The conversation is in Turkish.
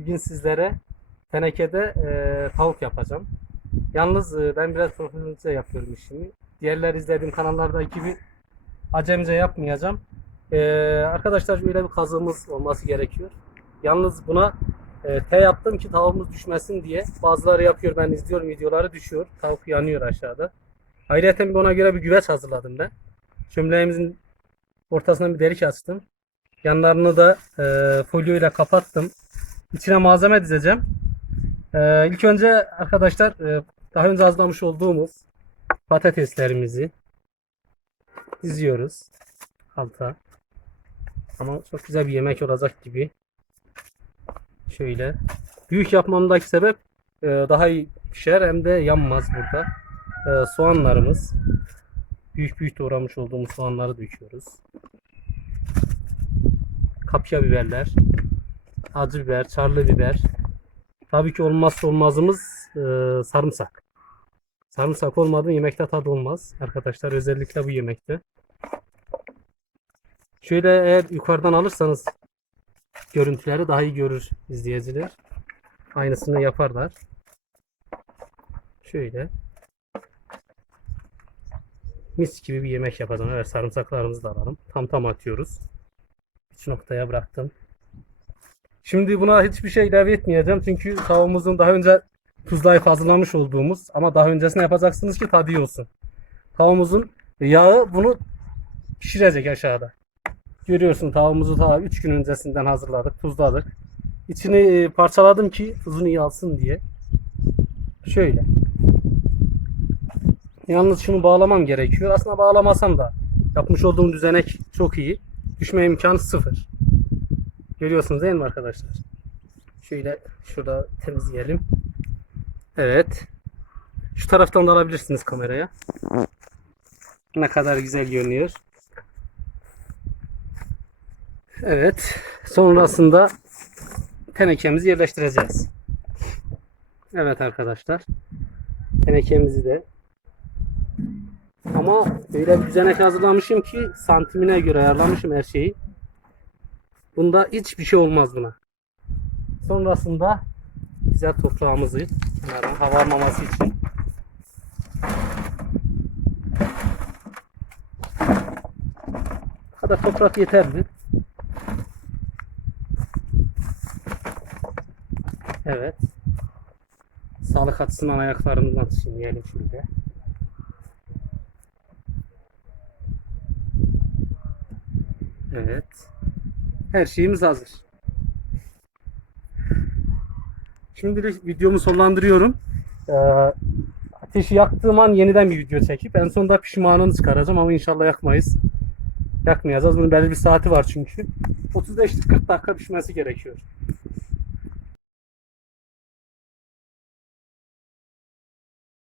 Bugün sizlere tenekede e, tavuk yapacağım. Yalnız e, ben biraz profesyonelce yapıyorum işimi. Diğerler izlediğim kanallardaki gibi acemce yapmayacağım. E, arkadaşlar böyle bir kazığımız olması gerekiyor. Yalnız buna e, T yaptım ki tavuğumuz düşmesin diye. Bazıları yapıyor ben izliyorum videoları düşüyor. Tavuk yanıyor aşağıda. Ayrıca bir ona göre bir güveç hazırladım ben. Çömleğimizin ortasına bir delik açtım. Yanlarını da e, folyo ile kapattım. İçine malzeme dizeceğim. E, ilk önce arkadaşlar e, daha önce hazırlamış olduğumuz patateslerimizi diziyoruz alta. Ama çok güzel bir yemek olacak gibi. Şöyle. Büyük yapmamdaki sebep e, daha iyi pişer hem de yanmaz burada. E, soğanlarımız. Büyük büyük doğramış olduğumuz soğanları döküyoruz. Kapya biberler. Acı biber, çarlı biber. Tabii ki olmazsa olmazımız e, sarımsak. Sarımsak olmadı yemekte tadı olmaz. Arkadaşlar özellikle bu yemekte. Şöyle eğer yukarıdan alırsanız görüntüleri daha iyi görür izleyiciler. Aynısını yaparlar. Şöyle. Mis gibi bir yemek yapacağım. Evet sarımsaklarımızı da alalım. Tam tam atıyoruz. Üç noktaya bıraktım. Şimdi buna hiçbir şey ilave etmeyeceğim. Çünkü tavuğumuzun daha önce tuzlayıp hazırlamış olduğumuz ama daha öncesine yapacaksınız ki tadı olsun. Tavuğumuzun yağı bunu pişirecek aşağıda. Görüyorsun tavuğumuzu daha 3 gün öncesinden hazırladık, tuzladık. İçini e, parçaladım ki tuzunu iyi alsın diye. Şöyle. Yalnız şunu bağlamam gerekiyor. Aslında bağlamasam da yapmış olduğum düzenek çok iyi. Düşme imkanı sıfır. Görüyorsunuz değil mi arkadaşlar? Şöyle şurada temizleyelim. Evet. Şu taraftan da alabilirsiniz kameraya. Ne kadar güzel görünüyor. Evet. Sonrasında tenekemizi yerleştireceğiz. Evet arkadaşlar. Tenekemizi de ama öyle bir düzenek hazırlamışım ki santimine göre ayarlamışım her şeyi. Bunda hiçbir şey olmaz buna. Sonrasında güzel toprağımızı kenara havarmaması için bu kadar toprak yeterli. Evet. Sağlık açısından ayaklarımızdan çiğneyelim şöyle. Evet. Her şeyimiz hazır. Şimdilik videomu sonlandırıyorum. Ee, ateşi yaktığım an yeniden bir video çekip en sonunda pişmanını çıkaracağım ama inşallah yakmayız. Yakmayacağız. Bunun belli bir saati var çünkü. 35-40 dakika pişmesi gerekiyor.